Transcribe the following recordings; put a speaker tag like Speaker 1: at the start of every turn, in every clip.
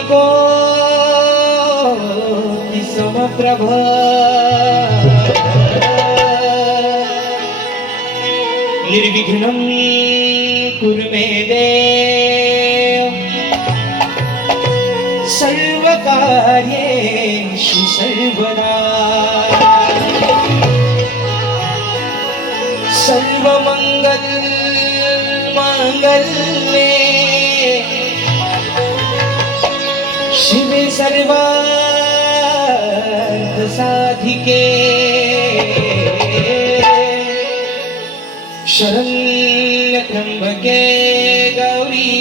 Speaker 1: नको की समप्रभ निर्विघ्नं कुरु मे देव। सर्वकार्येषु सर्वदा। सर्वमङ्गल माङ्गल्ये सर्वार्थ साधिके। शरण्य त्र्यंबके गौरी।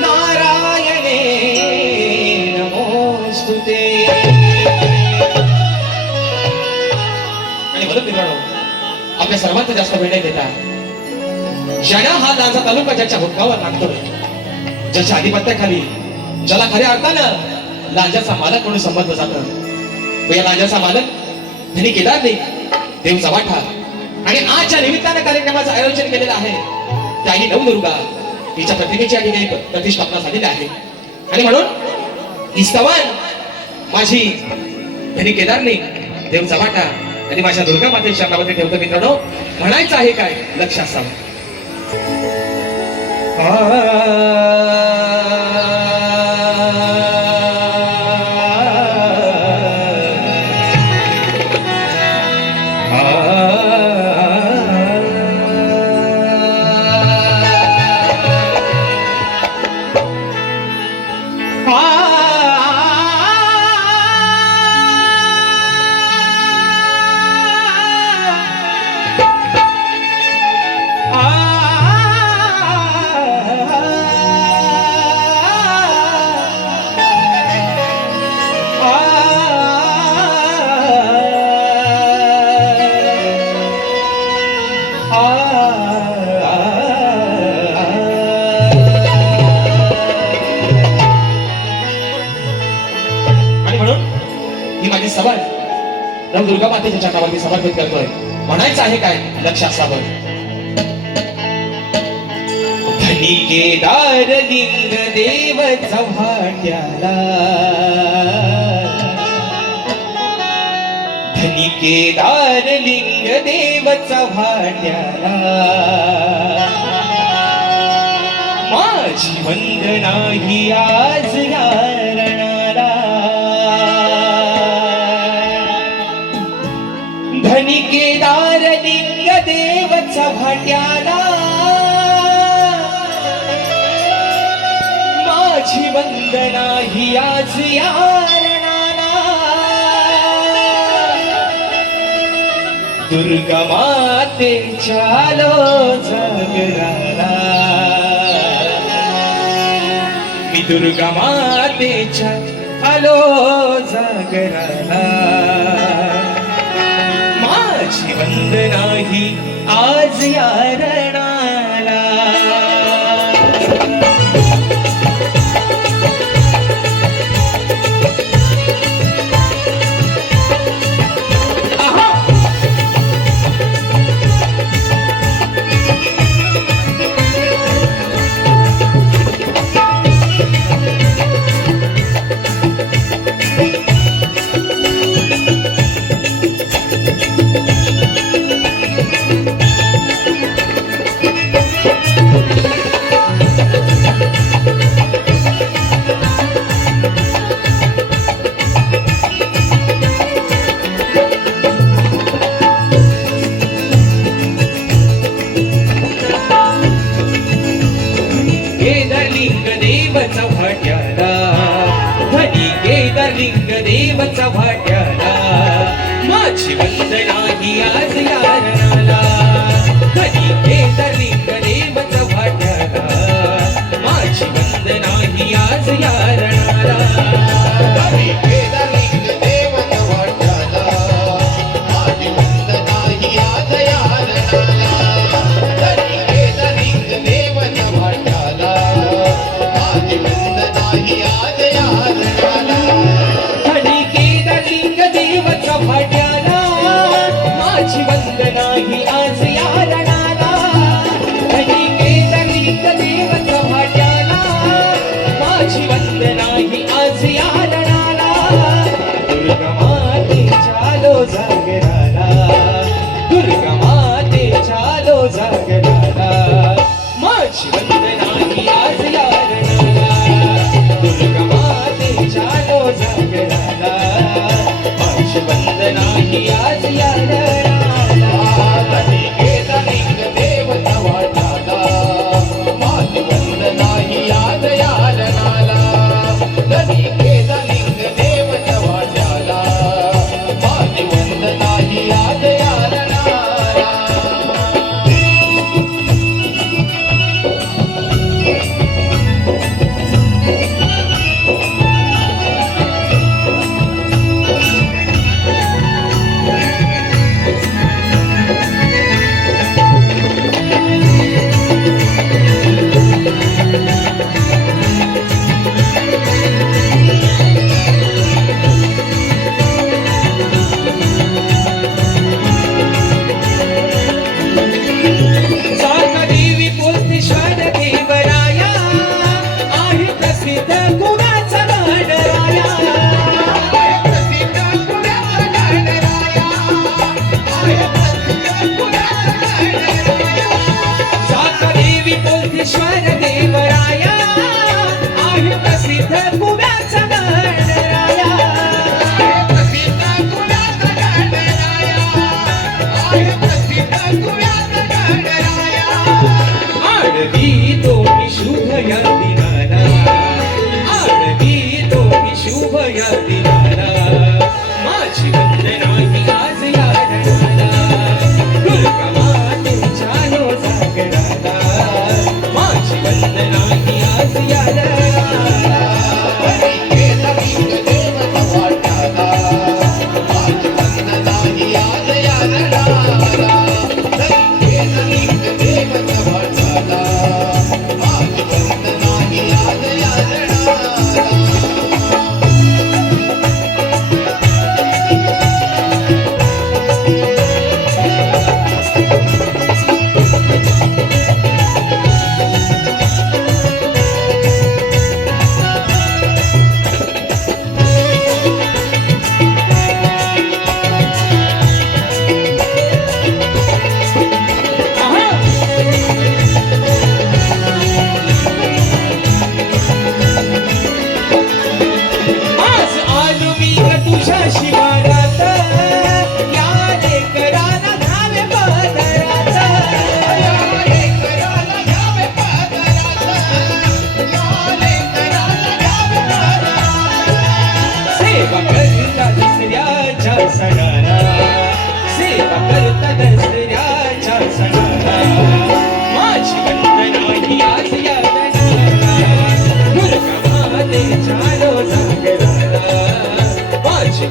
Speaker 1: नारायणे नमोस्तुते आणि म्हणून मित्रांनो आपल्या सर्वांचा जास्त वेळ देत. आहे ज्याला हा त्यांचा तालुका ज्याच्या हुक्कावर लागतोय ज्याच्या आधिपत्याखाली ज्याला खऱ्या अर्थानं लांजाचा मालक म्हणून संबंध जात या लांजाचा मालक त्यांनी केदार नाही देव वाठा आणि आज ज्या निमित्तानं कार्यक्रमाचं आयोजन केलेलं आहे. त्याही नवदुर्गा तिच्या प्रतिमेची या ठिकाणी प्रतिष्ठापना झालेली आहे. आणि म्हणून इस्तवान माझी धनी केदारनी देव वाटा आणि माझ्या दुर्गा मातेच्या चरणामध्ये ठेवतो मित्रांनो. म्हणायचं आहे काय? लक्ष असावं. नव दुर्गा मातेच्या चरणावरती समर्पित करतोय. म्हणायचं आहे काय? लक्ष असावं. धनी केदार लिंग देव चव्हाट्याला. धनी केदार लिंग देव चव्हाट्याला. माझी वंदना ही आज माझी वंदना ही आज दुर्गा मातेच्या आलो जागराला मी दुर्गा मातेच्या आलो जागराला माझी वंदना ही आज यार देवचा माझी वंदना ही आज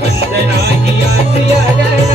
Speaker 1: கண்டனாகி ஆசியாரே